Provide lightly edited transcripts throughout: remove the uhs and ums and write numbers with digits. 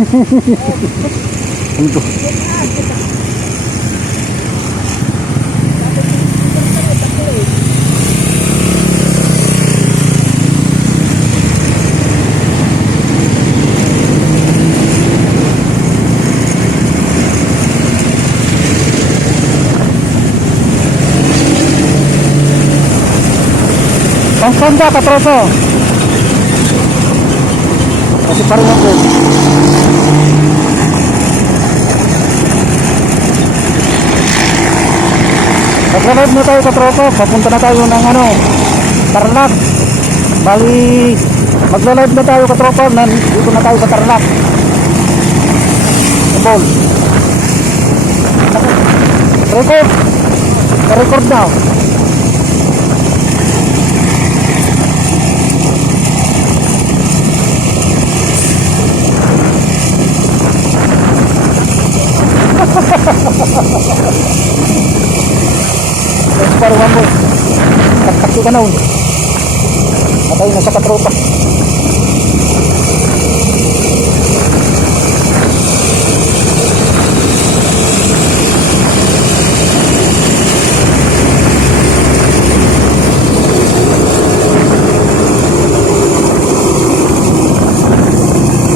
Ito. Pangkanda ka tropa. Kasi parang ako. Mag-live na tayo ka tropa. Papunta na tayo ng Tarlac. Bali, mag-live na tayo ka tropa. Dito na tayo sa Tarlac. Ball. Record. Record now. Let's para mambo. Taktak ka na. Matay na sa katropa.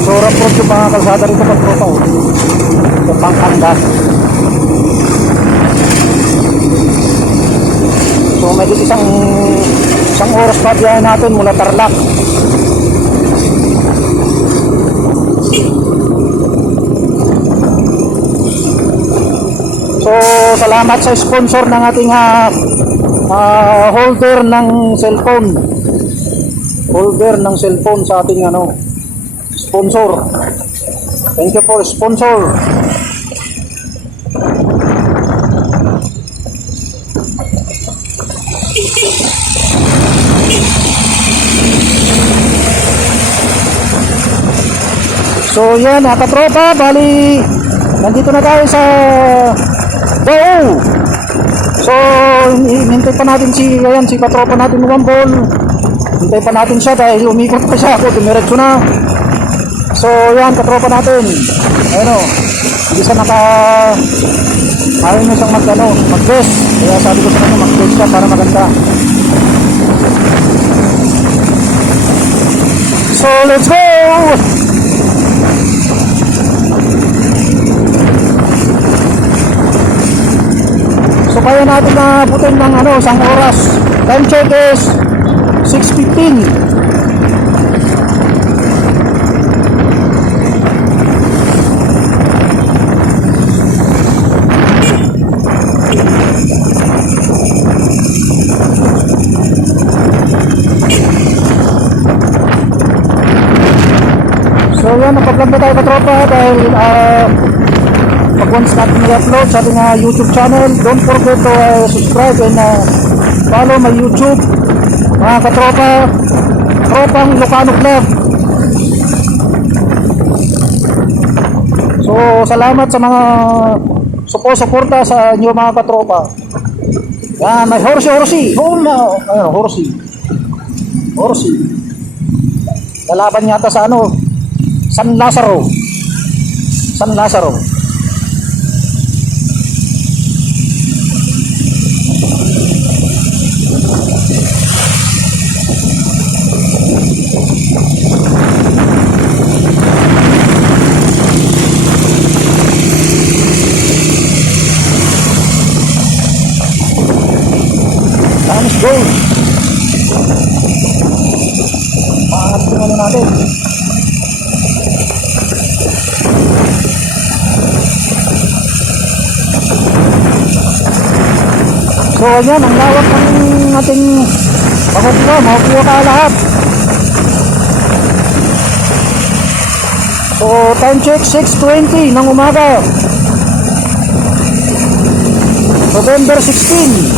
So raport yung mga kalsada rito katropa. Ito Pangkanda. So may isang oras pa biyahe natin mula Tarlac. So salamat sa sponsor ng ating holder ng cellphone. Holder ng cellphone sa ating sponsor. Thank you for sponsor. So yan katropa, bali nandito na tayo sa Bao. So hintay pa natin si katropa natin Wambol. Hintay pa natin siya dahil umikot pa siya ako, dumiretso na. So yan katropa natin. Ayun hindi siya ayaw niya siyang mag-best. Kaya sabi ko sa kanya mag-best siya para maganda. So let's go! So kaya natin na abutin ng isang oras. Time check is 6:15. So yan, napag-vlog na tayo katropa dahil pag once natin i-upload sa ating YouTube channel, don't forget to subscribe and follow my YouTube mga katropa, Tropang Ilocano Vlog. So salamat sa mga suporta sa inyo mga katropa. Yan, may horsey lalaban yata sa San Lazaro. Let's go. Tingnan natin. So yan, ang lawak ng ating makukuha ka lahat. So time check 6:20 ng umaga, November 16.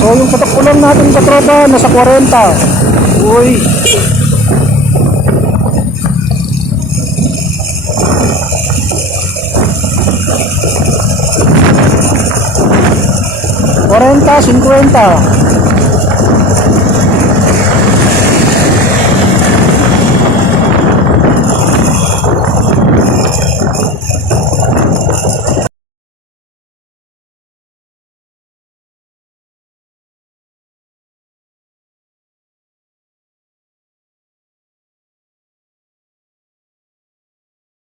So yung patakpulan natin katropa nasa 40. Uy. $40, $50.